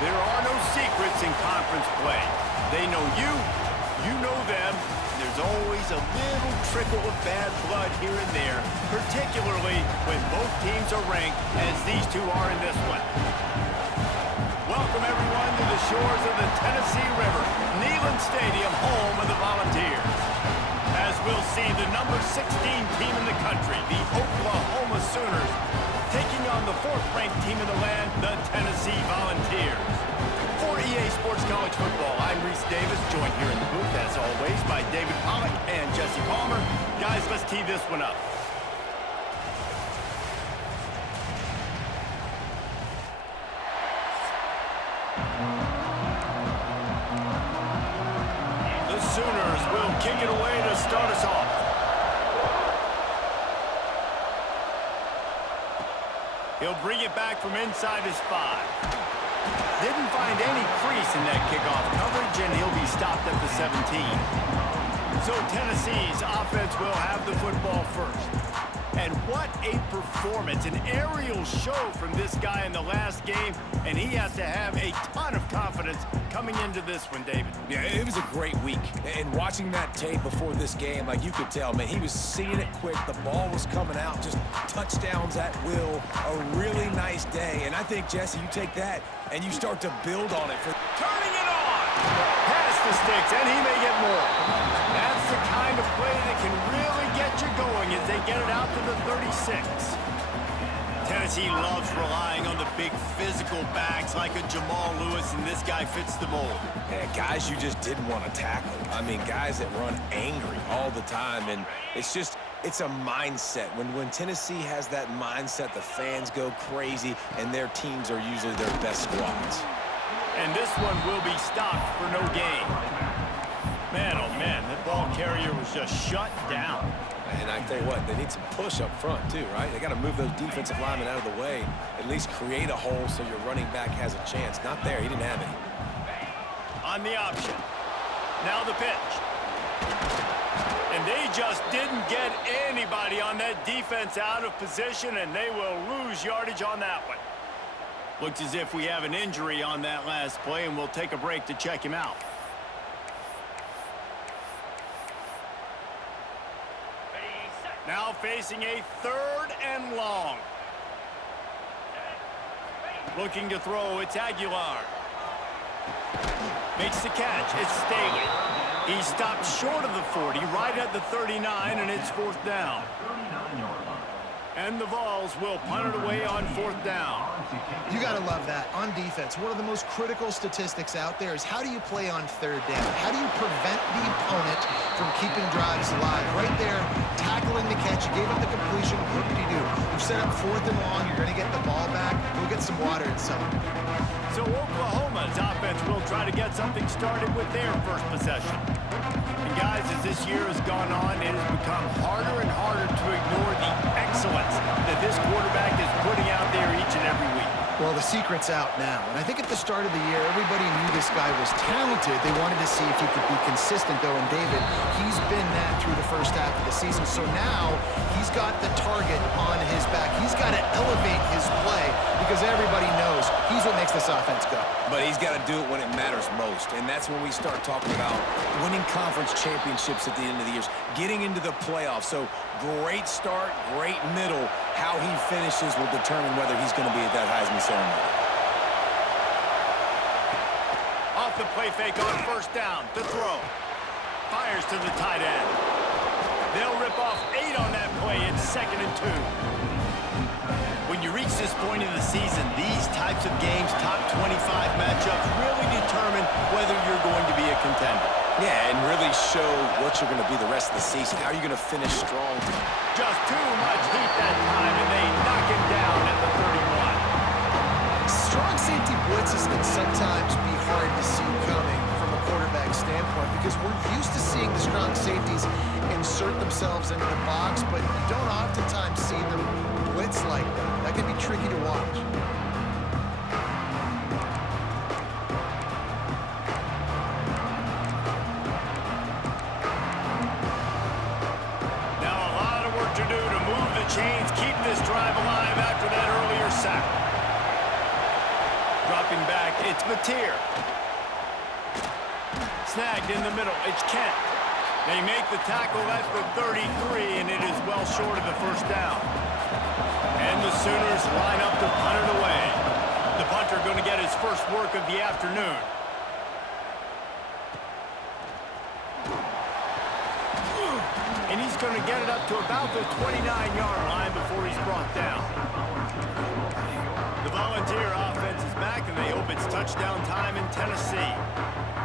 There are no secrets in conference play. They know you, you know them. There's always a little trickle of bad blood here and there, particularly when both teams are ranked, as these two are in this one. Welcome, everyone, to the shores of the Tennessee River, Neyland Stadium, home of the Volunteers. As we'll see, the number 16 team in the country, the Oklahoma Sooners, taking on the fourth-ranked team in the land, the Tennessee Volunteers. For EA Sports College Football, I'm Reese Davis, joined here in the booth, as always, by David Pollack and Jesse Palmer. Guys, let's tee this one up. The Sooners will kick it away to start us off. He'll bring it back from inside his 5. Didn't find any crease in that kickoff coverage, and he'll be stopped at the 17. So Tennessee's offense will have the football first. And what a performance, an aerial show from this guy in the last game, and he has to have a ton of confidence coming into this one, David. Yeah, it was a great week. And watching that tape before this game, like you could tell, man, he was seeing it quick. The ball was coming out, just touchdowns at will. A really nice day. And I think, Jesse, you take that and you start to build on it. Turning it on! Pass the sticks, and he may get more. That's the kind of play that can really get you going as they get it out to the 36. Tennessee loves relying on the big physical backs like a Jamal Lewis, and this guy fits the mold. Yeah, guys you just didn't want to tackle. I mean, guys that run angry all the time, and it's a mindset. When Tennessee has that mindset, the fans go crazy, and their teams are usually their best squads. And this one will be stopped for no gain. Man, oh man, that ball carrier was just shut down. And I tell you what, they need some push up front too, right? They got to move those defensive linemen out of the way, at least create a hole so your running back has a chance. Not there, he didn't have any. On the option. Now the pitch. And they just didn't get anybody on that defense out of position, and they will lose yardage on that one. Looks as if we have an injury on that last play, and we'll take a break to check him out. Now facing a 3rd and long. Looking to throw, it's Aguilar. Makes the catch, it's Staley. He stopped short of the 40, right at the 39, and it's 4th down. And the Vols will punt it away on 4th down. You got to love that. On defense, one of the most critical statistics out there is how do you play on 3rd down? How do you prevent the opponent from keeping drives alive? Right there, tackling the catch. You gave up the completion. What did you do? You set up 4th and long. You're going to get the ball back. Go get some water and some. So Oklahoma's offense will try to get something started with their first possession. And guys, as this year has gone on, it has become harder and harder to ignore the excellence that this quarterback is putting out there each and every week. Well, the secret's out now. And I think at the start of the year, everybody knew this guy was talented. They wanted to see if he could be consistent, though. And David, he's been that through the first half of the season. So now he's got the target on his back. He's got to elevate his play because everybody knows he's what makes this offense go. But he's got to do it when it matters most. And that's when we start talking about winning conference championships at the end of the year, getting into the playoffs. So great start, great middle. How he finishes will determine whether he's going to be at that Heisman ceremony. Off the play fake on 1st down to throw. Fires to the tight end. They'll rip off 8 on that play. It's 2nd and 2. When you reach this point in the season, these types of games, top 25 matchups, really determine whether you're going to be a contender. Yeah, and really show what you're going to be the rest of the season. How are you going to finish strong? Just too much heat that time, and they knock him down at the 31. Strong safety blitzes can sometimes be hard to see coming from a quarterback standpoint because we're used to seeing the strong safeties insert themselves into the box, but you don't oftentimes see them blitz like that. That can be tricky to watch. Chains keep this drive alive after that earlier sack. Dropping back, it's Mateer. Snagged in the middle, it's Kent. They make the tackle at the 33, and it is well short of the first down. And the Sooners line up to punt it away. The punter going to get his first work of the afternoon. And he's going to get it up to about the 29-yard line before he's brought down. The Volunteer offense is back, and they hope it's touchdown time in Tennessee.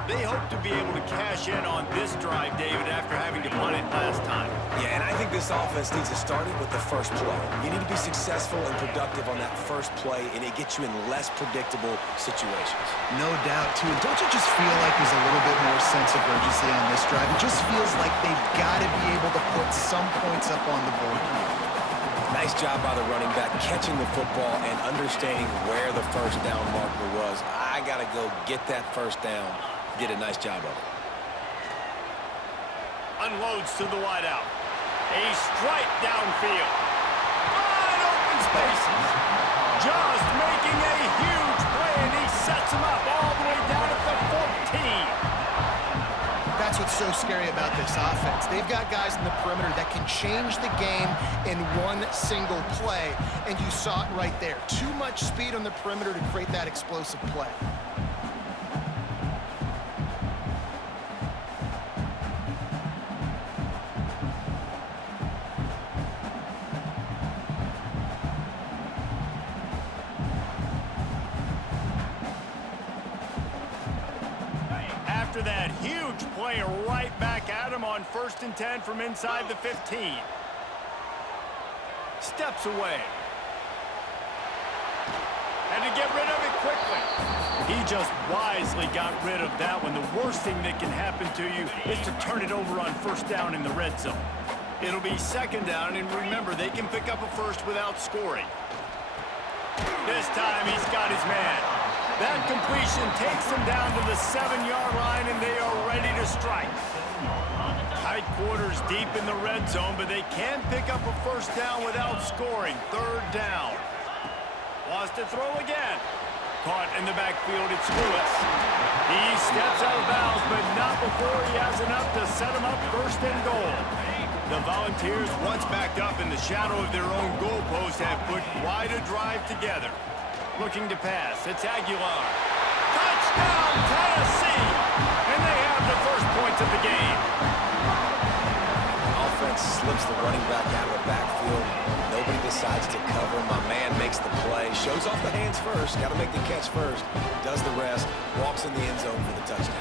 They hope to be able to cash in on this drive, David, after having to punt it last time. Yeah, and I think this offense needs to start it with the first play. You need to be successful and productive on that first play, and it gets you in less predictable situations. No doubt, too. And don't you just feel like there's a little bit more sense of urgency on this drive? It just feels like they've got to be able to put some points up on the board here. Nice job by the running back, catching the football and understanding where the first down marker was. I got to go get that first down. Did a nice job of it. Unloads to the wideout. A strike downfield. Wide open spaces. Just making a huge play, and he sets him up all the way down at the 14. That's what's so scary about this offense. They've got guys in the perimeter that can change the game in one single play, and you saw it right there. Too much speed on the perimeter to create that explosive play. After that huge play, right back at him on 1st and 10 from inside the 15. Steps away. Had to get rid of it quickly. He just wisely got rid of that one. The worst thing that can happen to you is to turn it over on 1st down in the red zone. It'll be 2nd down, and remember, they can pick up a first without scoring. This time, he's got his man. That completion takes them down to the 7-yard line, and they are ready to strike. Tight quarters deep in the red zone, but they can pick up a first down without scoring. 3rd down. Wants to throw again. Caught in the backfield, it's Lewis. He steps out of bounds, but not before he has enough to set him up 1st and goal. The Volunteers, once backed up in the shadow of their own goalpost, have put quite a drive together. Looking to pass, it's Aguilar. Touchdown, Tennessee! And they have the first points of the game. Offense slips the running back out of the backfield. Nobody decides to cover. My man makes the play. Shows off the hands first. Got to make the catch first. Does the rest. Walks in the end zone for the touchdown.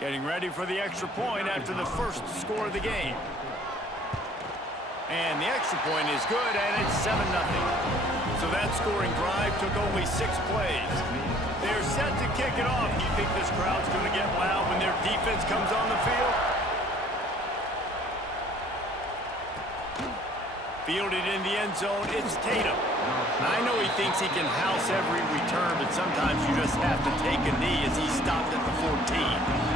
Getting ready for the extra point after the first score of the game. And the extra point is good, and it's 7-0. So that scoring drive took only 6 plays. They're set to kick it off. Do you think this crowd's going to get loud when their defense comes on the field? Fielded in the end zone, it's Tatum. I know he thinks he can house every return, but sometimes you just have to take a knee as he stopped at the 14.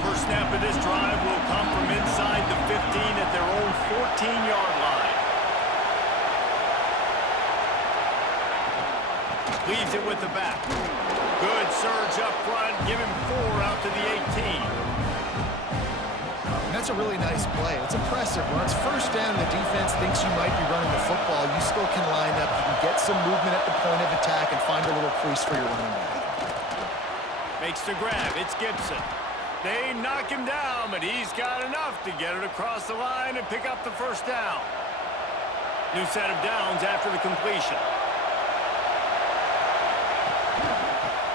First snap of this drive will come from inside the 15 at their own 14-yard line. Leaves it with the back. Good surge up front. Give him 4 out to the 18. And that's a really nice play. It's impressive. When it's 1st down, the defense thinks you might be running the football. You still can line up. You can get some movement at the point of attack and find a little crease for your running back. Makes the grab. It's Gibson. They knock him down, but he's got enough to get it across the line and pick up the first down. New set of downs after the completion.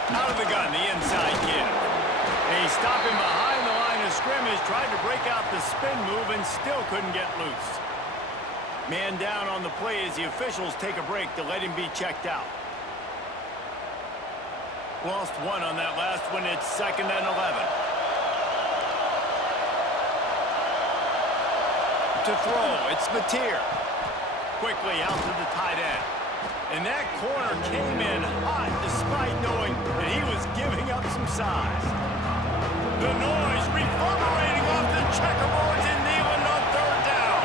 Out of the gun, the inside give. They stop him behind the line of scrimmage, tried to break out the spin move and still couldn't get loose. Man down on the play as the officials take a break to let him be checked out. Lost 1 on that last one. It's 2nd and 11. To throw, it's Mateer. Quickly out to the tight end. And that corner came in hot despite knowing that he was giving up some size. The noise reverberating off the checkerboards and kneeling on third down.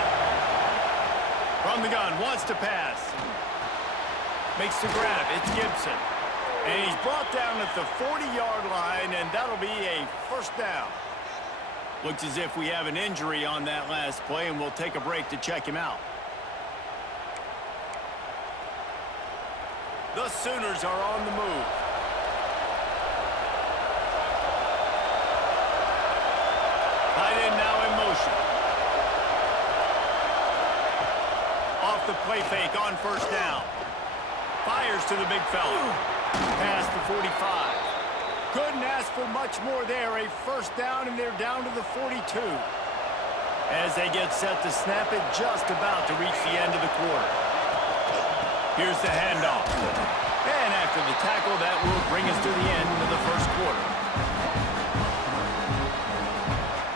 From the gun, wants to pass. Makes the grab. It's Gibson. And he's brought down at the 40-yard line, and that'll be a first down. Looks as if we have an injury on that last play, and we'll take a break to check him out. The Sooners are on the move. Tight end now in motion. Off the play fake on first down. Fires to the big fella. Past the 45. Couldn't ask for much more there. A first down, and they're down to the 42. As they get set to snap it, just about to reach the end of the quarter. Here's the handoff. And after the tackle, that will bring us to the end of the first quarter.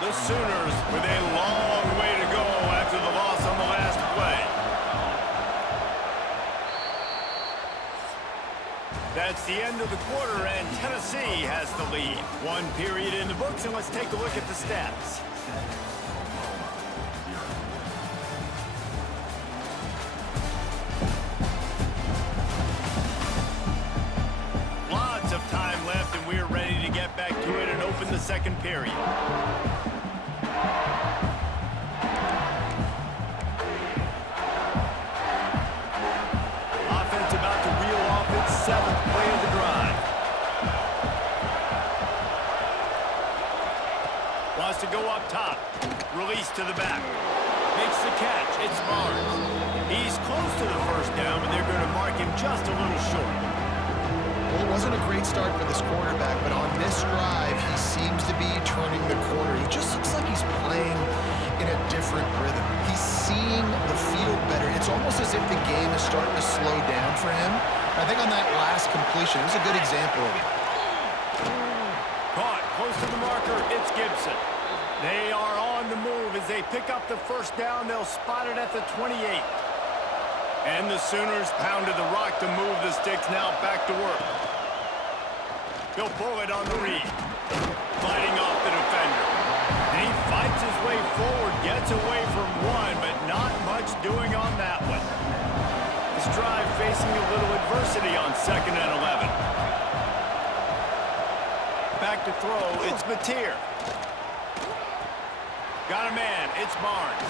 The Sooners with a long way to go after the loss on the last play. That's the end of the quarter, and Tennessee has the lead. One period in the books, and let's take a look at the stats. Lots of time left, and we're ready to get back to it and open the second period. Seventh play of the drive. Wants to go up top. Release to the back. Makes the catch. It's Barnes. He's close to the first down, but they're going to mark him just a little short. Well, it wasn't a great start for this quarterback, but on this drive, he seems to be turning the corner. He just looks like he's playing in a different rhythm. He's seeing the field better. It's almost as if the game is starting to slow down for him. I think on that last completion, it was a good example of it. Caught close to the marker, it's Gibson. They are on the move as they pick up the first down. They'll spot it at the 28. And the Sooners pounded the rock to move the sticks, now back to work. He'll pull it on the read. Fighting off the defender. And he fights his way forward, gets away from one, but not much doing on that one. This drive facing a little adversity on 2nd and 11. Back to throw, it's Mateer. Got a man, it's Barnes.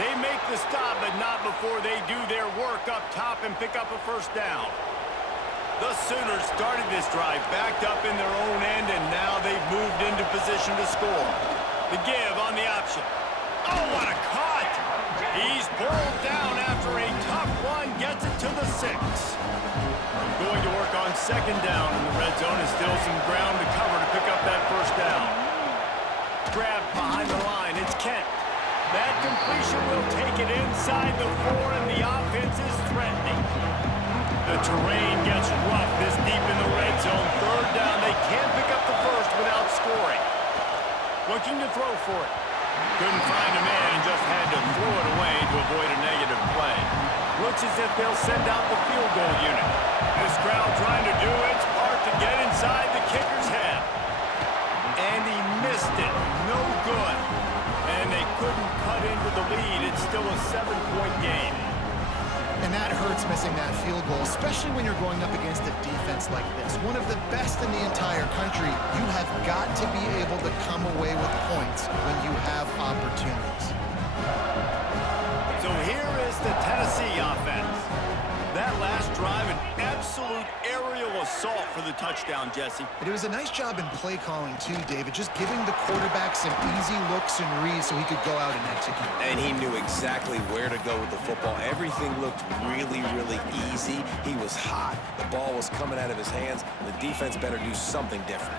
They make the stop, but not before they do their work up top and pick up a first down. The Sooners started this drive backed up in their own end, and now they've moved into position to score. The give on the option. Oh, what a cut! He's pulled down after a tough one, gets it to the 6. Going to work on 2nd down in the red zone, is still some ground to cover to pick up that first down. Grab behind the line, it's Kent. That completion will take it inside the 4, and the offense is threatening. The terrain gets rough this deep in the red zone. 3rd down, they can't pick up the first without scoring. Looking to throw for it. Couldn't find a man and just had to throw it away to avoid a negative play. Looks as if they'll send out the field goal unit. This crowd trying to do its part to get inside the kicker's head. And he missed it. No good. And they couldn't cut into the lead. It's still a 7-point game. And that hurts missing that field goal, especially when you're going up against a defense like this. One of the best in the entire country. You have got to be able to come away with points when you have opportunities. So here is the Tennessee offense. That last drive, an absolute aerial assault for the touchdown, Jesse. But it was a nice job in play calling too, David, just giving the quarterback some easy looks and reads so he could go out and execute. And he knew exactly where to go with the football. Everything looked really, really easy. He was hot. The ball was coming out of his hands. The defense better do something different.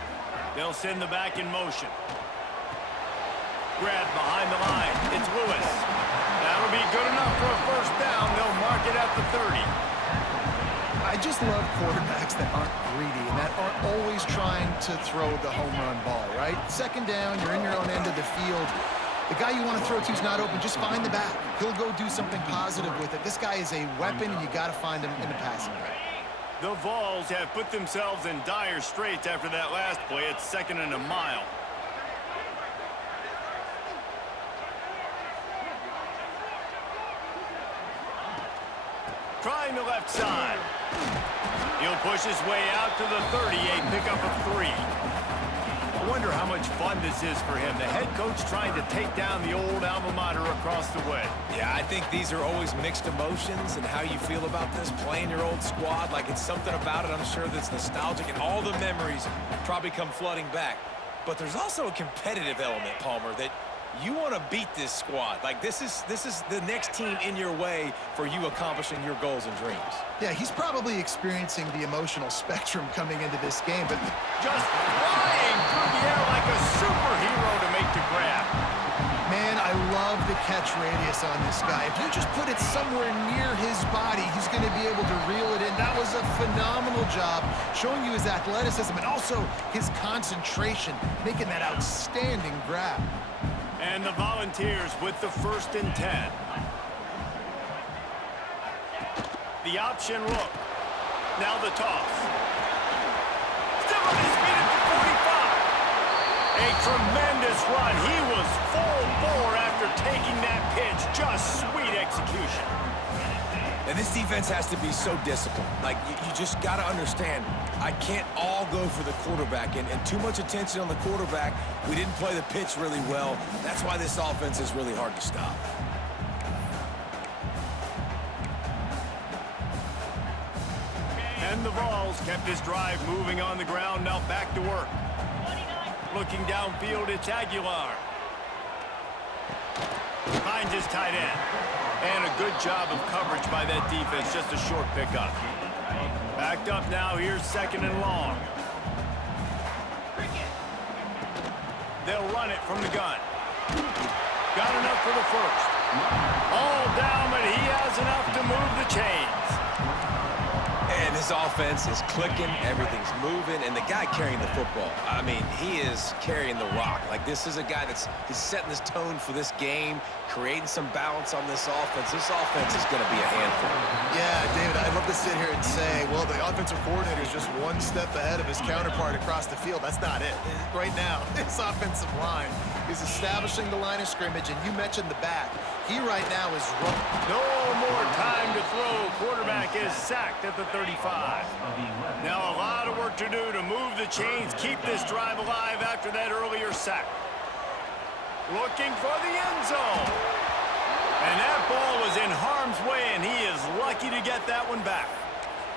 They'll send the back in motion. Grab behind the line. It's Lewis. That'll be good enough for a first down. They'll mark it at the 30. I just love quarterbacks that aren't greedy and that aren't always trying to throw the home run ball, right? 2nd down, you're in your own end of the field. The guy you want to throw to is not open. Just find the back. He'll go do something positive with it. This guy is a weapon, and you got to find him in the passing game. The Vols have put themselves in dire straits after that last play. It's 2nd and a mile. Trying the left side. He'll push his way out to the 38, pick up a 3. I wonder how much fun this is for him. The head coach trying to take down the old alma mater across the way. Yeah, I think these are always mixed emotions and how you feel about this, playing your old squad. Like, it's something about it, I'm sure, that's nostalgic, and all the memories probably come flooding back. But there's also a competitive element, Palmer, that you want to beat this squad. Like, this is the next team in your way for you accomplishing your goals and dreams. Yeah, he's probably experiencing the emotional spectrum coming into this game, but just flying through the air like a superhero to make the grab. Man, I love the catch radius on this guy. If you just put it somewhere near his body, he's going to be able to reel it in. That was a phenomenal job, showing you his athleticism and also his concentration, making that outstanding grab. And the Volunteers with the 1st and 10. The option look. Now the toss. Still on his feet at the 45. A tremendous run. He was full bore after taking that pitch. Just sweet execution. And this defense has to be so disciplined. Like, you just got to understand, I can't all go for the quarterback. And too much attention on the quarterback. We didn't play the pitch really well. That's why this offense is really hard to stop. And the Vols kept this drive moving on the ground. Now back to work. Looking downfield, it's Aguilar. Finds his tight end. And a good job of coverage by that defense. Just a short pickup. Backed up now. Here's 2nd and long. They'll run it from the gun. Got enough for the 1st. All down, but he has enough to move the chains. And this offense is clicking, everything's moving, and the guy carrying the football, I mean, he is carrying the rock. Like, this is a guy he's setting this tone for this game, creating some balance on this offense. This offense is going to be a handful. Yeah, David, I'd love to sit here and say, well, the offensive coordinator is just one step ahead of his counterpart across the field. That's not it. Right now, this offensive line is establishing the line of scrimmage, and you mentioned the back. He right now is running. No more time to throw. Quarterback is sacked at the 35. Now a lot of work to do to move the chains, keep this drive alive after that earlier sack. Looking for the end zone. And that ball was in harm's way, and he is lucky to get that one back.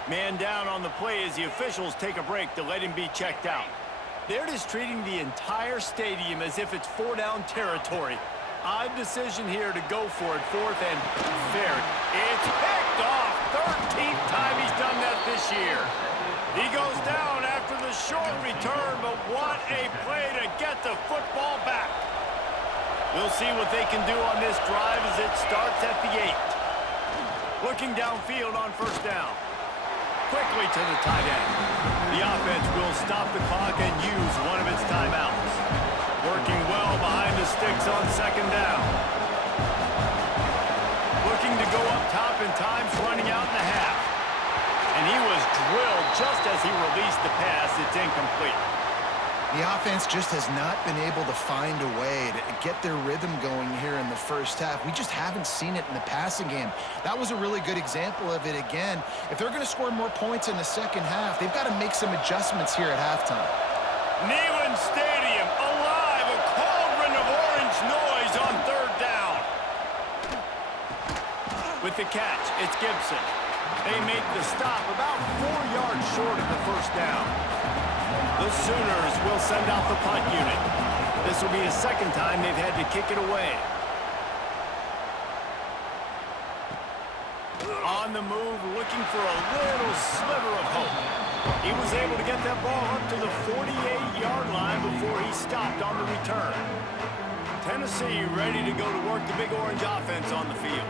Man down on the play as the officials take a break to let him be checked out. They're just treating the entire stadium as if it's 4-down territory. Odd decision here to go for it, 4th and fair. It's picked off. 13th time he's done that this year. He goes down after the short return, but what a play to get the football back. We'll see what they can do on this drive as it starts at the 8. Looking downfield on 1st down. Quickly to the tight end. The offense will stop the clock and use one of its timeouts. Working well behind the sticks on 2nd down. Looking to go up top in times, running out in the half. And he was drilled just as he released the pass. It's incomplete. The offense just has not been able to find a way to get their rhythm going here in the 1st half. We just haven't seen it in the passing game. That was a really good example of it again. If they're going to score more points in the 2nd half, they've got to make some adjustments here at halftime. Neyland Stadium alive, a cauldron of orange noise on 3rd down. With the catch, it's Gibson. They make the stop about 4 yards short of the 1st down. The Sooners will send out the punt unit. This will be the 2nd time they've had to kick it away. On the move, looking for a little sliver of hope. He was able to get that ball up to the 48-yard line before he stopped on the return. Tennessee ready to go to work the Big Orange offense on the field.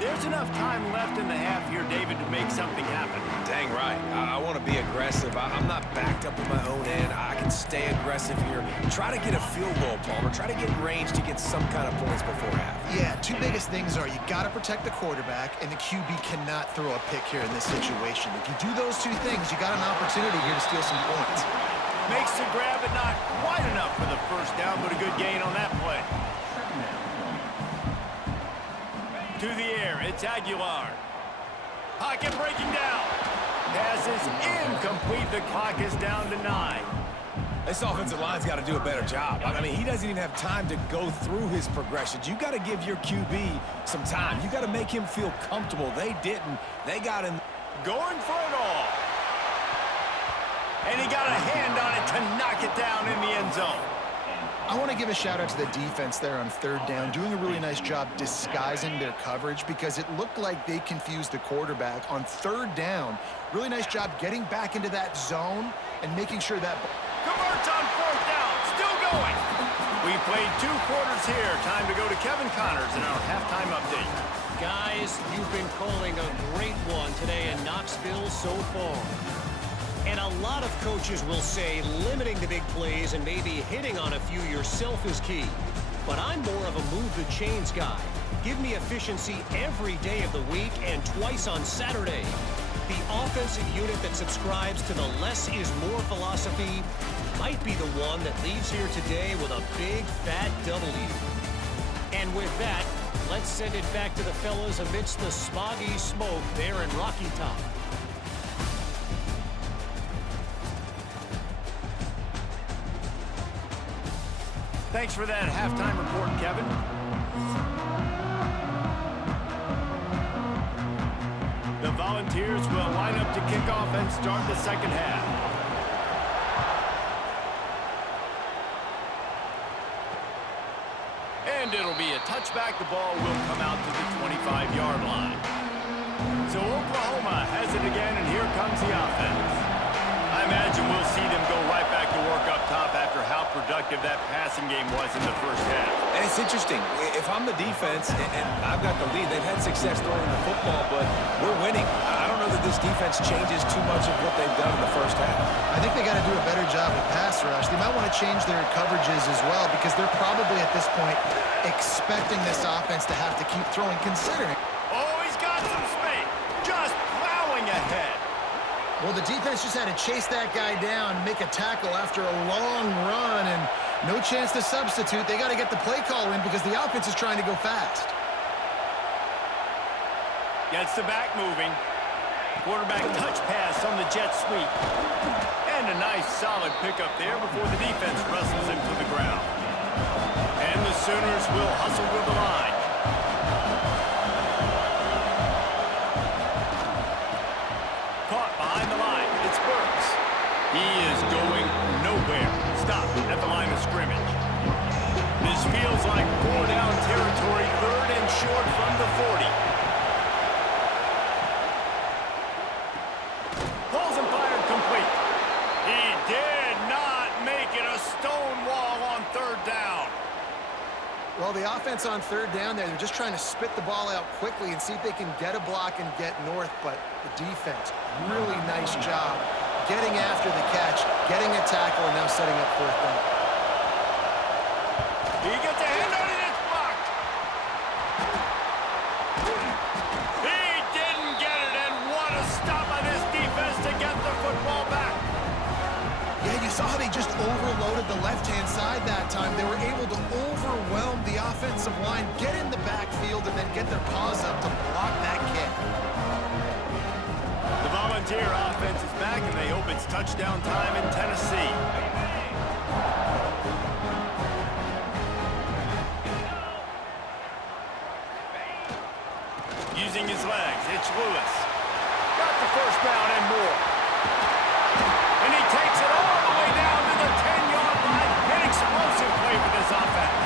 There's enough time left in the half here, David, to make something happen. Dang everything right. I want to be aggressive. I'm not backed up in my own end. I can stay aggressive here. Try to get a field goal, Palmer. Try to get in range to get some kind of points before half. Yeah, two biggest things are you got to protect the quarterback, and the QB cannot throw a pick here in this situation. If you do those two things, you got an opportunity here to steal some points. Makes the grab, but not quite enough for the first down, but a good gain on that play. To the air, it's Aguilar. Pocket breaking down. Pass is incomplete. The clock is down to 9. This offensive line's got to do a better job. I mean, he doesn't even have time to go through his progressions. You got to give your QB some time. You got to make him feel comfortable. They didn't. They got him going for it all. And he got a hand on it to knock it down in the end zone. I want to give a shout out to the defense there on third down, doing a really nice job disguising their coverage because it looked like they confused the quarterback on third down. Really nice job getting back into that zone and making sure that converts on fourth down, still going. We've played 2 quarters here. Time to go to Kevin Connors in our halftime update. Guys, you've been calling a great one today in Knoxville so far. And a lot of coaches will say limiting the big plays and maybe hitting on a few yourself is key. But I'm more of a move the chains guy. Give me efficiency every day of the week and twice on Saturday. The offensive unit that subscribes to the less is more philosophy might be the one that leaves here today with a big fat W. And with that, let's send it back to the fellas amidst the smoggy smoke there in Rocky Top. Thanks for that halftime report, Kevin. The Volunteers will line up to kick off and start the second half. And it'll be a touchback. The ball will come out to the 25-yard line. So Oklahoma has it again, and here comes the offense. I imagine we'll see them go right back to work up top after how productive that passing game was in the first half. And it's interesting. If I'm the defense and I've got the lead, they've had success throwing the football, but we're winning. I don't know that this defense changes too much of what they've done in the first half. I think they got to do a better job with pass rush. They might want to change their coverages as well because they're probably at this point expecting this offense to have to keep throwing, considering. Oh, he's got some space. Just plowing ahead. Well, the defense just had to chase that guy down, make a tackle after a long run, and no chance to substitute. They got to get the play call in because the offense is trying to go fast. Gets the back moving. Quarterback touch pass on the jet sweep. And a nice solid pickup there before the defense wrestles him to the ground. And the Sooners will hustle to the line. Caught behind the line. It's Burks. He is going nowhere. Stop at the line of scrimmage. This feels like 4-down territory, 3rd and short from the 40. Pulls and fired complete. He did not make it. A stone wall on 3rd down. Well, the offense on 3rd down there, they're just trying to spit the ball out quickly and see if they can get a block and get north, but the defense, really nice job getting after the catch, getting a tackle, and now setting up 4th down. He gets a hand on it, it's blocked. He didn't get it, and what a stop by this defense to get the football back. Yeah, you saw how they just overloaded the left-hand side that time. They were able to overwhelm the offensive line, get in the backfield, and then get their paws up to block that kick. The Volunteer offense is back, and they hope it's touchdown time in Tennessee. Using his legs, it's Lewis. Got the first down and more. And he takes it all the way down to the 10-yard line. An explosive play for this offense.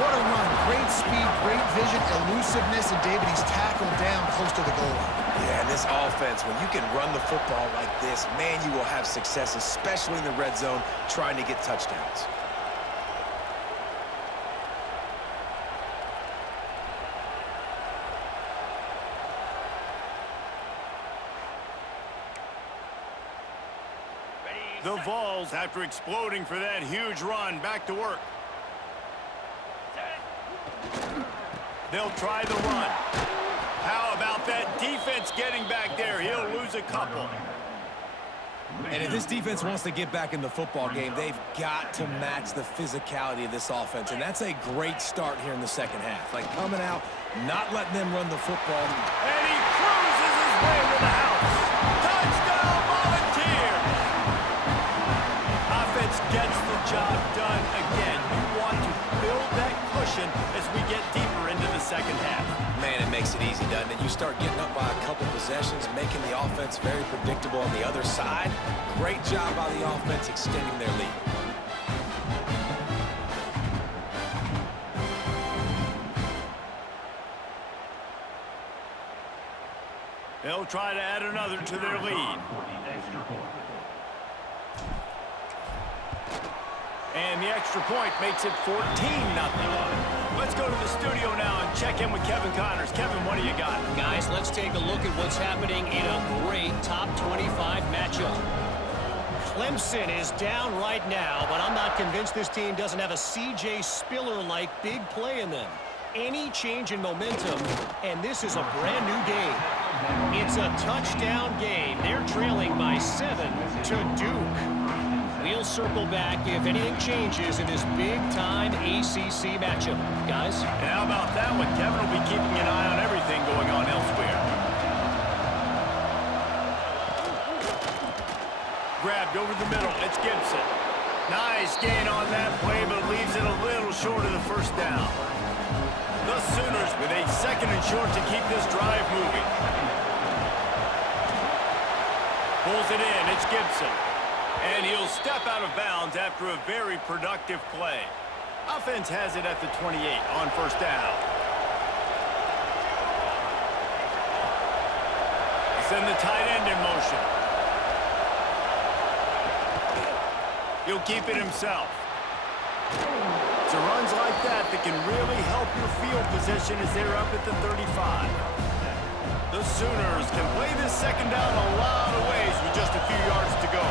What a run. Great speed, great vision, elusiveness, and David, he's tackled down close to the goal line. Yeah, and this offense, when you can run the football like this, man, you will have success, especially in the red zone, trying to get touchdowns. The Vols, after exploding for that huge run, back to work. They'll try the run. How about that defense getting back there? He'll lose a couple. And if this defense wants to get back in the football game, they've got to match the physicality of this offense. And that's a great start here in the second half. Like coming out, not letting them run the football. And he cruises his way to the house. Touchdown, Volunteers! Offense gets the job done again. You want to build that cushion as we get deeper into the second half. Man, it makes it easy, doesn't it? You start getting up by a couple possessions, making the offense very predictable on the other side. Great job by the offense extending their lead. They'll try to add another to their lead. And the extra point makes it 14-0. Let's go to the studio now and check in with Kevin Connors. Kevin, what do you got? Guys, let's take a look at what's happening in a great top 25 matchup. Clemson is down right now, but I'm not convinced this team doesn't have a C.J. Spiller-like big play in them. Any change in momentum, and this is a brand new game. It's a touchdown game. They're trailing by 7 to Duke. We'll circle back if anything changes in this big-time ACC matchup. Guys? And how about that one? Kevin will be keeping an eye on everything going on elsewhere. Grabbed over the middle. It's Gibson. Nice gain on that play, but leaves it a little short of the first down. The Sooners with a second and short to keep this drive moving. Pulls it in. It's Gibson. And he'll step out of bounds after a very productive play. Offense has it at the 28 on first down. Send the tight end in motion. He'll keep it himself. It's runs like that that can really help your field position as they're up at the 35. The Sooners can play this second down a lot of ways with just a few yards to go.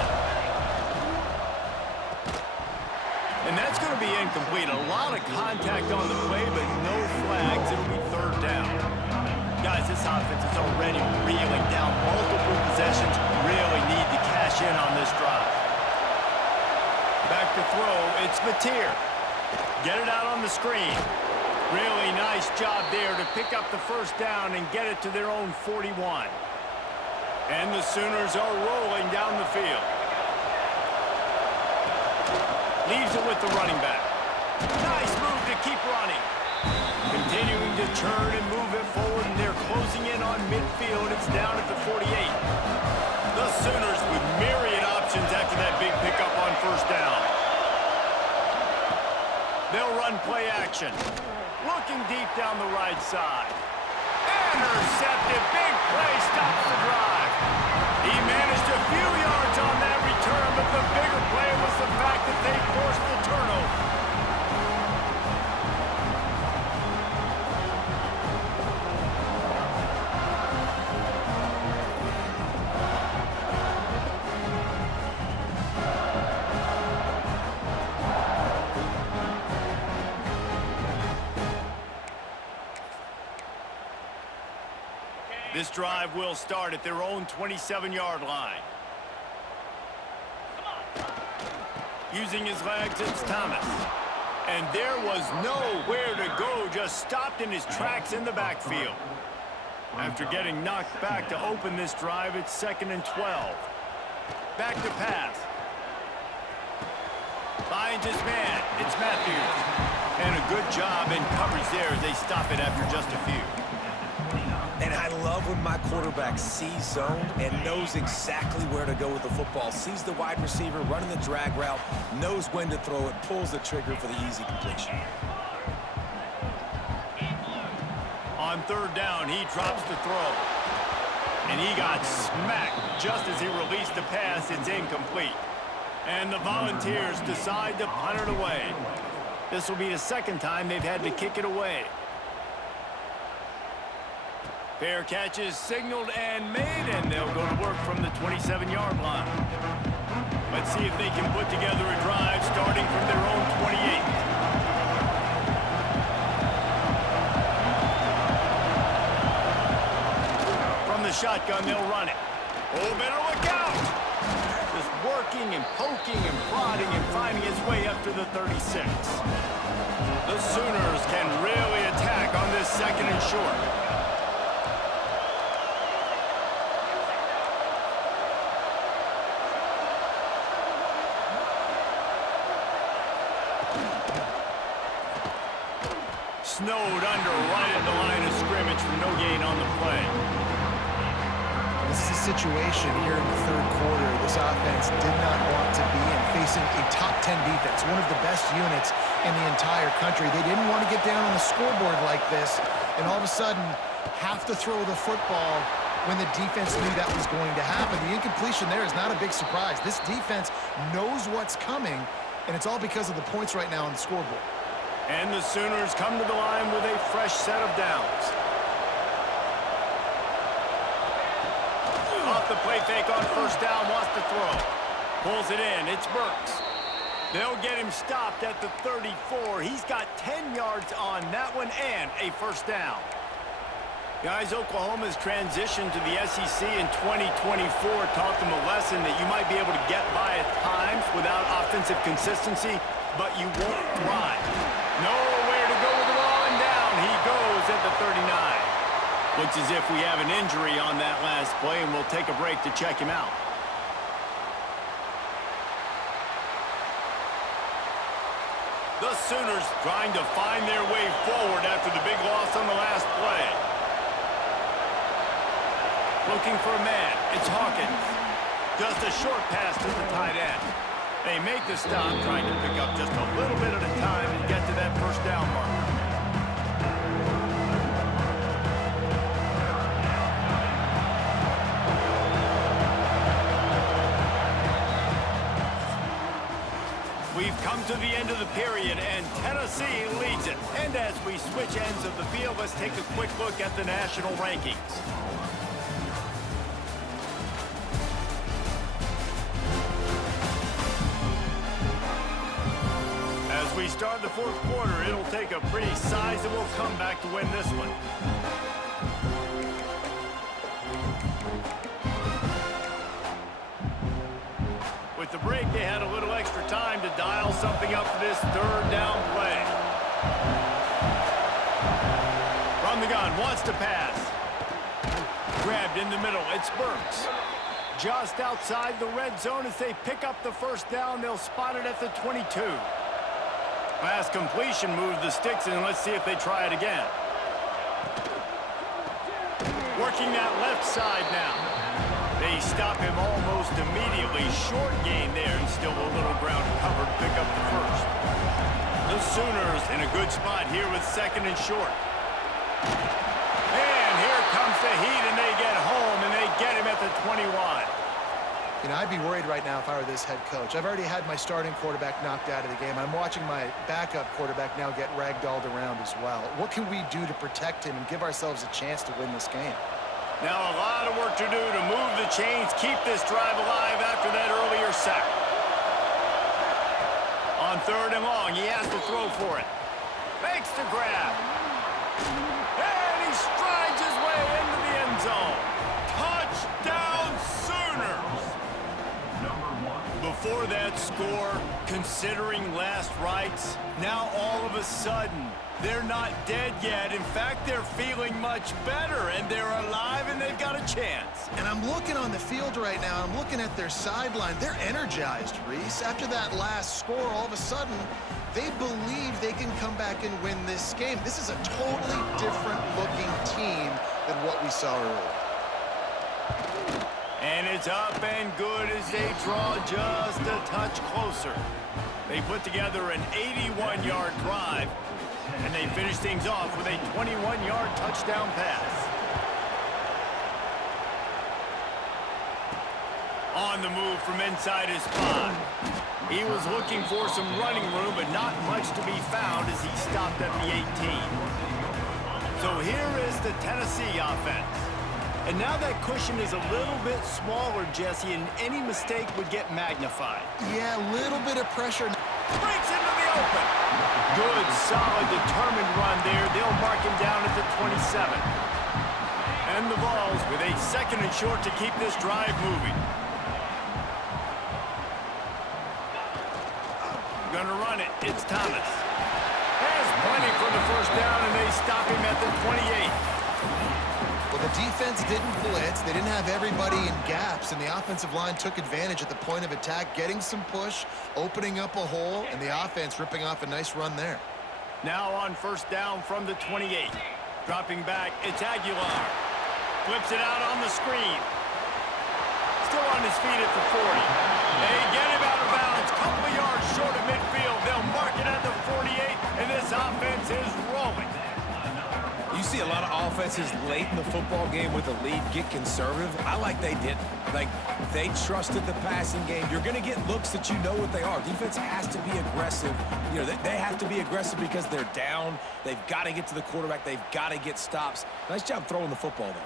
And that's going to be incomplete. A lot of contact on the play, but no flags. It'll be third down. Guys, this offense is already reeling down multiple possessions. Really need to cash in on this drive. Back to throw. It's Mateer. Get it out on the screen. Really nice job there to pick up the first down and get it to their own 41. And the Sooners are rolling down the field. Leaves it with the running back. Nice move to keep running. Continuing to turn and move it forward, and they're closing in on midfield. It's down at the 48. The Sooners with myriad options after that big pickup on first down. They'll run play action. Looking deep down the right side. Intercepted. Big play stops the drive. He managed a few yards on that return, but the bigger play was the fact that they forced the turnover. This drive will start at their own 27-yard line. Using his legs, it's Thomas. And there was nowhere to go, just stopped in his tracks in the backfield. After getting knocked back to open this drive, it's 2nd and 12. Back to pass. Finds his man. It's Matthews. And a good job in coverage there as they stop it after just a few. And I love when my quarterback sees zone and knows exactly where to go with the football. Sees the wide receiver running the drag route, knows when to throw it, pulls the trigger for the easy completion. On third down, he drops the throw. And he got smacked just as he released the pass. It's incomplete. And the Volunteers decide to punt it away. This will be the second time they've had to kick it away. Fair catch is signaled and made, and they'll go to work from the 27-yard line. Let's see if they can put together a drive starting from their own 28. From the shotgun, they'll run it. Oh, better look out! Just working and poking and prodding and finding his way up to the 36. The Sooners can really attack on this second and short. Snowed under right at the line of scrimmage for no gain on the play. This is a situation here in the third quarter this offense did not want to be in, facing a top 10 defense, one of the best units in the entire country. They didn't want to get down on the scoreboard like this and all of a sudden have to throw the football when the defense knew that was going to happen. The incompletion there is not a big surprise. This defense knows what's coming, and it's all because of the points right now on the scoreboard. And the Sooners come to the line with a fresh set of downs. Off the play fake on first down, wants to throw. Pulls it in, it's Burks. They'll get him stopped at the 34. He's got 10 yards on that one and a first down. Guys, Oklahoma's transition to the SEC in 2024 taught them a lesson that you might be able to get by at times without offensive consistency, but you won't thrive. Nowhere to go with the ball, and down he goes at the 39. Looks as if we have an injury on that last play, and we'll take a break to check him out. The Sooners trying to find their way forward after the big loss on the last play. Looking for a man. It's Hawkins. Just a short pass to the tight end. They make the stop, trying to pick up just a little bit at a time and get to that first down marker. We've come to the end of the period, and Tennessee leads it. And as we switch ends of the field, let's take a quick look at the national rankings. As we start the fourth quarter, it'll take a pretty sizable comeback to win this one. With the break, they had a little extra time to dial something up for this third down play. From the gun, wants to pass. Grabbed in the middle, it's Burks. Just outside the red zone as they pick up the first down. They'll spot it at the 22. Last completion moved the sticks in. Let's see if they try it again. Working that left side now. They stop him almost immediately. Short gain there and still a little ground cover to pick up the first. The Sooners in a good spot here with second and short. And here comes the heat, and they get home, and they get him at the 21. You know, I'd be worried right now if I were this head coach. I've already had my starting quarterback knocked out of the game. I'm watching my backup quarterback now get ragdolled around as well. What can we do to protect him and give ourselves a chance to win this game? Now a lot of work to do to move the chains, keep this drive alive after that earlier sack. On third and long, he has to throw for it. Makes the grab. And he strides his way into the end zone. Touchdown, Sooners! Before that score, considering last rites, now all of a sudden, they're not dead yet. In fact, they're feeling much better, and they're alive, and they've got a chance. And I'm looking on the field right now. I'm looking at their sideline. They're energized, Reese. After that last score, all of a sudden, they believe they can come back and win this game. This is a totally different-looking team than what we saw earlier. And it's up and good as they draw just a touch closer. They put together an 81-yard drive, and they finish things off with a 21-yard touchdown pass. On the move from inside his 5. He was looking for some running room, but not much to be found as he stopped at the 18. So here is the Tennessee offense. And now that cushion is a little bit smaller, Jesse, and any mistake would get magnified. Yeah, a little bit of pressure. Breaks into the open. Good, solid, determined run there. They'll mark him down at the 27. And the Vols with a 2nd and short to keep this drive moving. Gonna run it. It's Thomas. Has plenty for the first down, and they stop him at the 28. Well, the defense didn't blitz. They didn't have everybody in gaps, and the offensive line took advantage at the point of attack, getting some push, opening up a hole, and the offense ripping off a nice run there. Now on first down from the 28. Dropping back, it's Aguilar. Flips it out on the screen. Still on his feet at the 40. They get him out of bounds. Couple of yards short of midfield. They'll mark it at the 48, and this offense is rolling. You see a lot of offenses late in the football game with a lead get conservative. I like they didn't. Like, they trusted the passing game. You're going to get looks that you know what they are. Defense has to be aggressive. You know, they have to be aggressive because they're down. They've got to get to the quarterback. They've got to get stops. Nice job throwing the football, though.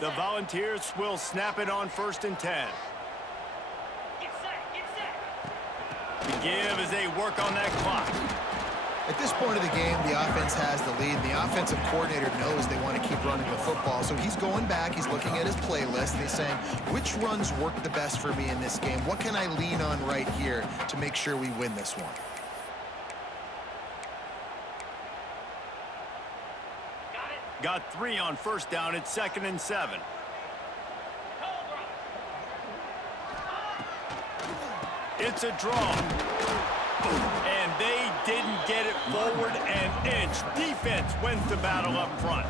The Volunteers will snap it on 1st and 10. The give as they work on that clock. At this point of the game, the offense has the lead. The offensive coordinator knows they want to keep running the football, so he's going back, he's looking at his playlist, and he's saying, which runs work the best for me in this game? What can I lean on right here to make sure we win this one? Got 3 on first down. It's 2nd and 7. It's a draw. And they didn't get it forward an inch. Defense wins the battle up front.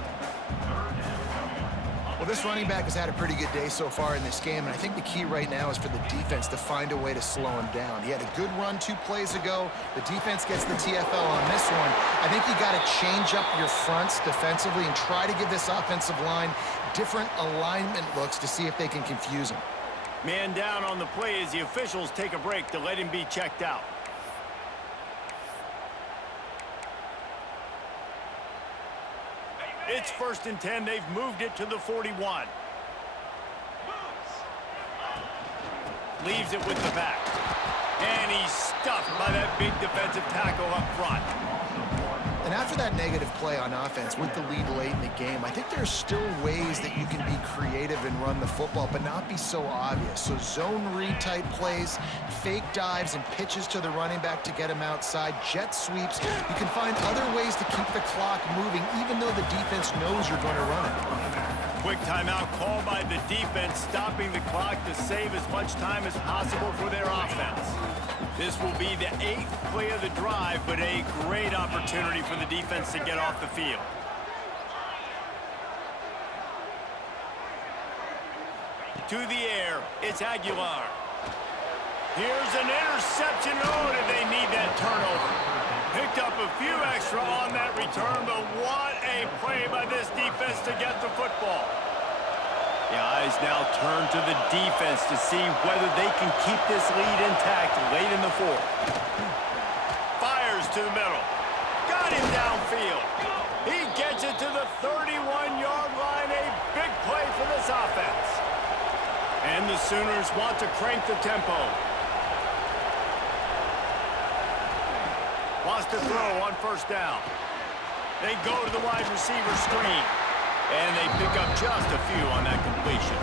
Well, this running back has had a pretty good day so far in this game, and I think the key right now is for the defense to find a way to slow him down. He had a good run 2 plays ago. The defense gets the TFL on this one. I think you got to change up your fronts defensively and try to give this offensive line different alignment looks to see if they can confuse him. Man down on the play as the officials take a break to let him be checked out. It's 1st and 10. They've moved it to the 41. Leaves it with the back. And he's stuffed by that big defensive tackle up front. And after that negative play on offense with the lead late in the game, I think there's still ways that you can be creative and run the football, but not be so obvious. So zone read type plays, fake dives and pitches to the running back to get him outside, jet sweeps. You can find other ways to keep the clock moving, even though the defense knows you're going to run it. Quick timeout called by the defense, stopping the clock to save as much time as possible for their offense. This will be the 8th play of the drive, but a great opportunity for the defense to get off the field. To the air, it's Aguilar. Here's an interception. Oh, did they need that turnover? Picked up a few extra on that return, but what a play by this defense to get the football. The eyes now turn to the defense to see whether they can keep this lead intact late in the 4th. Fires to the middle. Got him downfield. He gets it to the 31-yard line. A big play for this offense. And the Sooners want to crank the tempo. Wants to throw on first down. They go to the wide receiver screen. And they pick up just a few on that completion.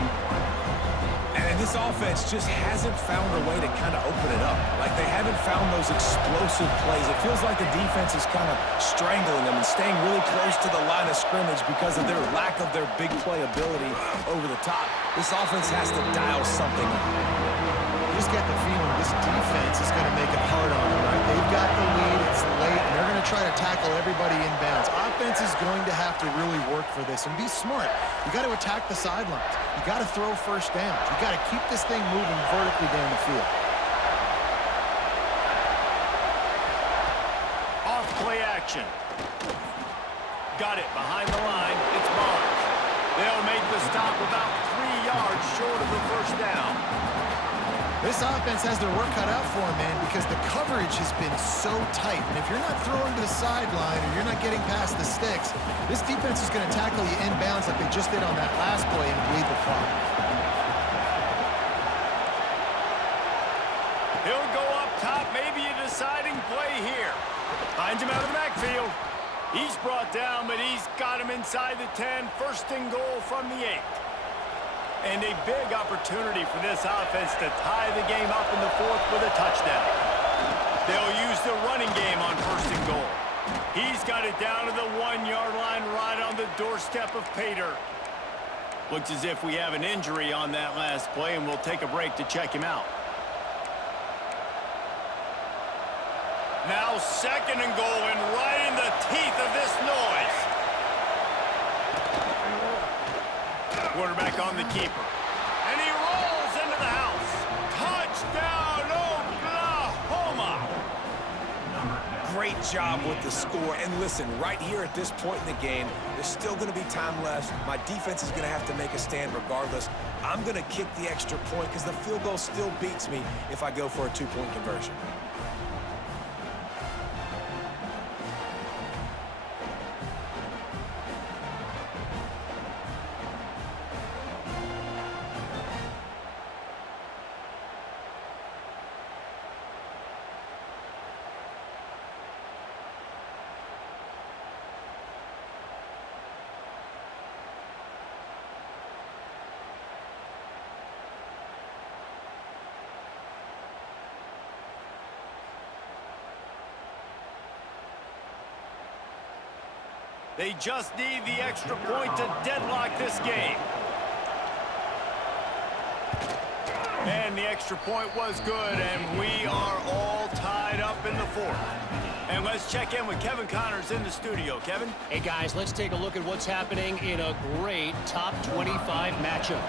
And this offense just hasn't found a way to kind of open it up. Like, they haven't found those explosive plays. It feels like the defense is kind of strangling them and staying really close to the line of scrimmage because of their lack of their big play ability over the top. This offense has to dial something up. You just get the feeling this defense is going to make it hard on them, right? They've got the lead, it's late, and they're going to try to tackle everybody inbounds. Offense is going to have to really work for this and be smart. You got to attack the sidelines. You got to throw first downs. You got to keep this thing moving vertically down the field. Off play action. Got it behind the line. It's Barnes. They'll make the stop about the first down. This offense has their work cut out for them, man, because the coverage has been so tight. And if you're not throwing to the sideline or you're not getting past the sticks, this defense is going to tackle you inbounds like they just did on that last play and bleed the clock. He'll go up top, maybe a deciding play here. Finds him out of the backfield. He's brought down, but he's got him inside the 10. First and goal from the 8. And a big opportunity for this offense to tie the game up in the 4th with a touchdown. They'll use the running game on first and goal. He's got it down to the 1-yard line right on the doorstep of Pater. Looks as if we have an injury on that last play, and we'll take a break to check him out. Now second and goal, and right in the teeth of this noise. Quarterback on the keeper. And he rolls into the house. Touchdown, Oklahoma! Great job with the score. And listen, right here at this point in the game, there's still going to be time left. My defense is going to have to make a stand regardless. I'm going to kick the extra point because the field goal still beats me if I go for a 2-point conversion. They just need the extra point to deadlock this game. And the extra point was good, and we are all tied up in the 4th. And let's check in with Kevin Connors in the studio. Kevin? Hey, guys, let's take a look at what's happening in a great top 25 matchup.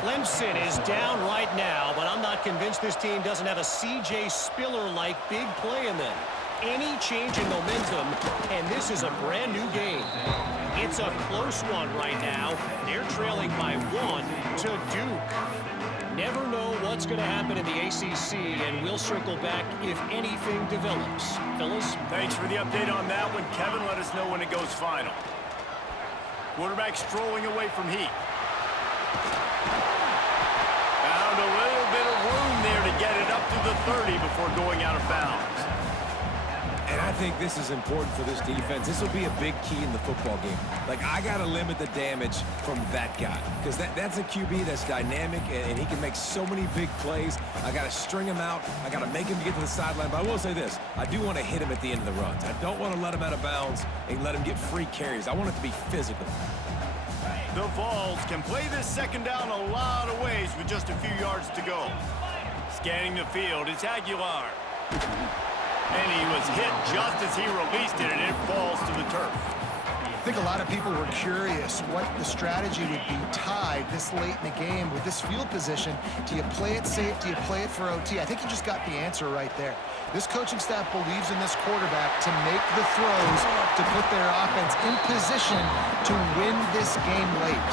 Clemson is down right now, but I'm not convinced this team doesn't have a C.J. Spiller-like big play in them. Any change in momentum, and this is a brand new game. It's a close one right now. They're trailing by 1 to Duke. Never know what's going to happen in the ACC, and we'll circle back if anything develops. Fellas? Thanks for the update on that one, Kevin. Let us know when it goes final. Quarterback strolling away from Heat. Found a little bit of room there to get it up to the 30 before going out of bounds. And I think this is important for this defense. This will be a big key in the football game. Like, I got to limit the damage from that guy because that's a QB that's dynamic, and he can make so many big plays. I got to string him out. I got to make him get to the sideline. But I will say this. I do want to hit him at the end of the runs. I don't want to let him out of bounds and let him get free carries. I want it to be physical. The Vols can play this second down a lot of ways with just a few yards to go. Scanning the field, it's Aguilar. And he was hit just as he released it, and it falls to the turf. I think a lot of people were curious what the strategy would be tied this late in the game with this field position. Do you play it safe? Do you play it for OT? I think you just got the answer right there. This coaching staff believes in this quarterback to make the throws to put their offense in position to win this game late.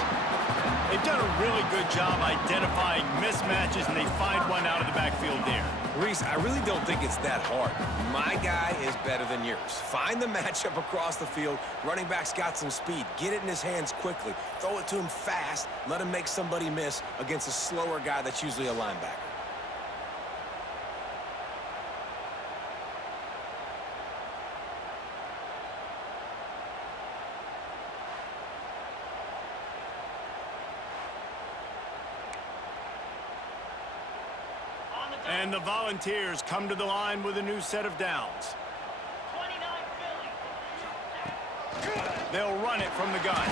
They've done a really good job identifying mismatches, and they find one out of the backfield there. Reese, I really don't think it's that hard. My guy is better than yours. Find the matchup across the field. Running back's got some speed. Get it in his hands quickly. Throw it to him fast. Let him make somebody miss against a slower guy that's usually a linebacker. And the Volunteers come to the line with a new set of downs. They'll run it from the gun.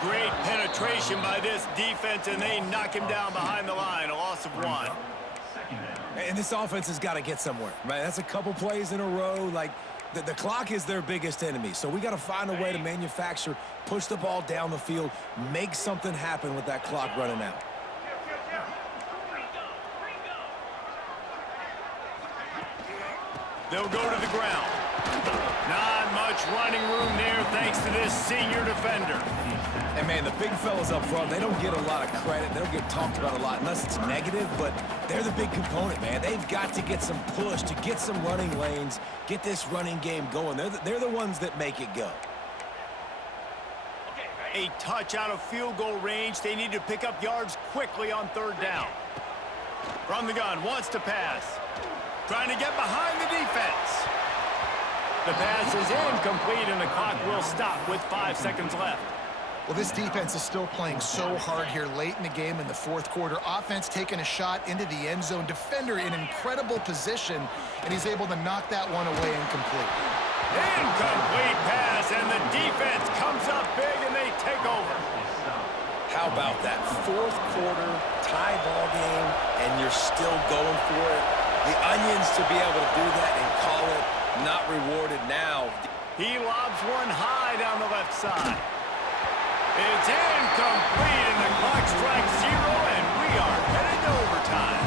Great penetration by this defense, and they knock him down behind the line, a loss of 1. And this offense has got to get somewhere, right? That's a couple plays in a row. Like, the clock is their biggest enemy, so we got to find a way to manufacture, push the ball down the field, make something happen with that clock running out. They'll go to the ground. Not much running room there thanks to this senior defender. And, man, the big fellas up front, they don't get a lot of credit. They don't get talked about a lot unless it's negative, but they're the big component, man. They've got to get some push, to get some running lanes, get this running game going. They're the ones that make it go. A touch out of field goal range. They need to pick up yards quickly on third down. From the gun, wants to pass. Trying to get behind the defense. The pass is incomplete, and the clock will stop with 5 seconds left. Well, this defense is still playing so hard here late in the game in the fourth quarter. Offense taking a shot into the end zone. Defender in incredible position, and he's able to knock that one away incomplete. Incomplete pass, and the defense comes up big, and they take over. How about that? Fourth quarter, tie ball game, and you're still going for it. The onions to be able to do that and call it not rewarded now. He lobs one high down the left side. It's incomplete, and the clock strikes 0, and we are headed to overtime.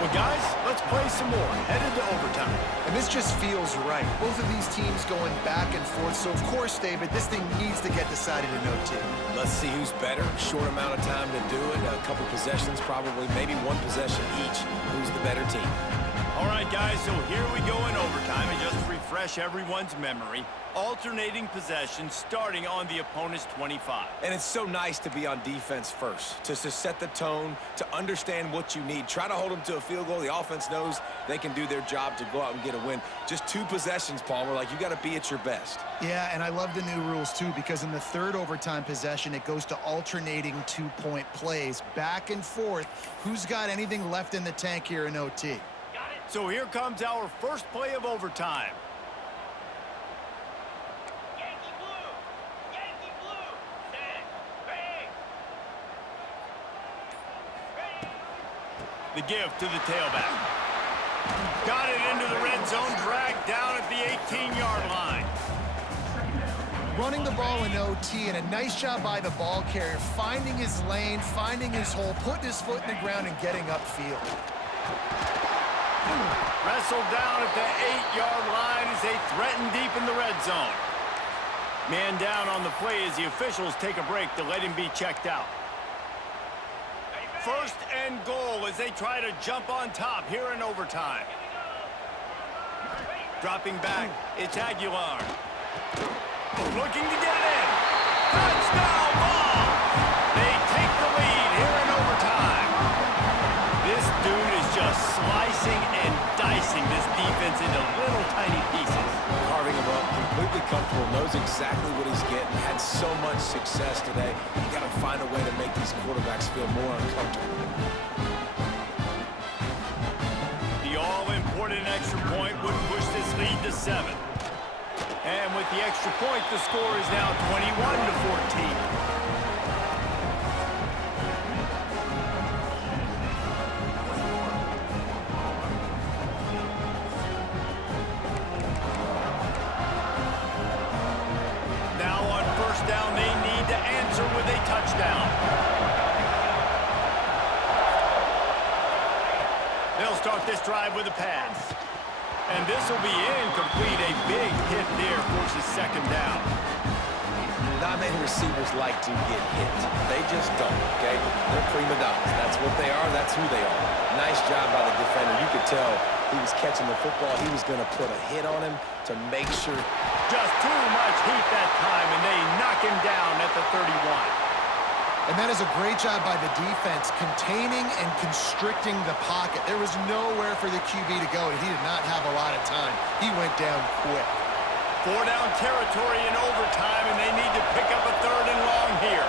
Well, guys, let's play some more. Headed to overtime. And this just feels right. Both of these teams going back and forth. So, of course, David, this thing needs to get decided in OT. Let's see who's better. Short amount of time to do it. A couple possessions, probably maybe one possession each. Who's the better team? All right, guys, so here we go in overtime. And just to refresh everyone's memory, alternating possession starting on the opponent's 25. And it's so nice to be on defense first, to set the tone, to understand what you need. Try to hold them to a field goal. The offense knows they can do their job to go out and get a win. Just 2 possessions, Palmer. Like, you got to be at your best. Yeah, and I love the new rules, too, because in the third overtime possession, it goes to alternating 2-point plays. Back and forth. Who's got anything left in the tank here in OT? So here comes our first play of overtime. The give to the tailback. Got it into the red zone, dragged down at the 18-yard line. Running the ball in OT, and a nice job by the ball carrier, finding his lane, finding his hole, putting his foot in the ground, and getting upfield. Wrestled down at the 8-yard line as they threaten deep in the red zone. Man down on the play as the officials take a break to let him be checked out. First and goal as they try to jump on top here in overtime. Dropping back, it's Aguilar. Looking to get it in. Touchdown ball! They take the lead here in overtime. This dude is just slicing and dicing this defense into little tiny pieces. Carving him up, completely comfortable, knows exactly what he's getting, had so much success today. You got to find a way to make these quarterbacks feel more uncomfortable. The all-important extra point would push this lead to 7. And with the extra point, the score is now 21-14. Down, they need to answer with a touchdown. They'll start this drive with a pass. And this will be incomplete. A big hit there forces second down. Not many receivers like to get hit. They just don't, okay? They're prima donnas. That's what they are. That's who they are. Nice job by the defender. You could tell he was catching the football. He was going to put a hit on him to make sure. Just too much heat that time, and they knock him down at the 31. And that is a great job by the defense, containing and constricting the pocket. There was nowhere for the QB to go, and he did not have a lot of time. He went down quick. 4-down territory in overtime, and they need to pick up a 3rd and long here.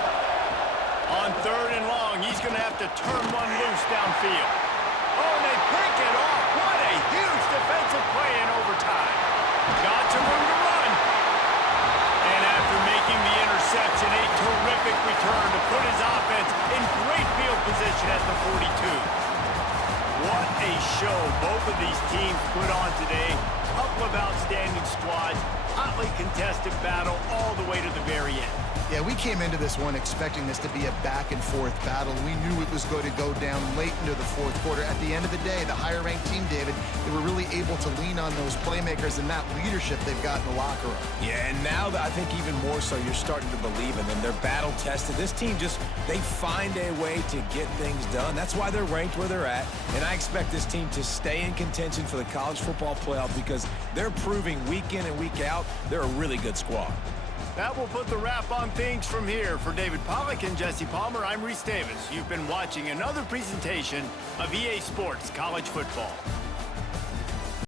On 3rd and long, he's going to have to turn one loose downfield. Oh, and they pick it off. What a huge defensive play in overtime. Got some room to run. And after making the interception, a terrific return to put his offense in great field position at the 42. What a show both of these teams put on today. Couple of outstanding squads, hotly contested battle all the way to the very end. Yeah, we came into this one expecting this to be a back-and-forth battle. We knew it was going to go down late into the fourth quarter. At the end of the day, the higher-ranked team, David, they were really able to lean on those playmakers and that leadership they've got in the locker room. Yeah, and now I think even more so, you're starting to believe in them. They're battle-tested. This team they find a way to get things done. That's why they're ranked where they're at. And I expect this team to stay in contention for the college football playoff because they're proving week in and week out they're a really good squad. That will put the wrap on things from here. For David Pollack and Jesse Palmer, I'm Reese Davis. You've been watching another presentation of EA Sports College Football.